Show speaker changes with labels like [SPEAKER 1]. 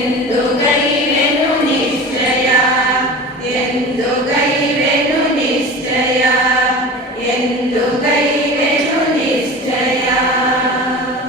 [SPEAKER 1] Amen.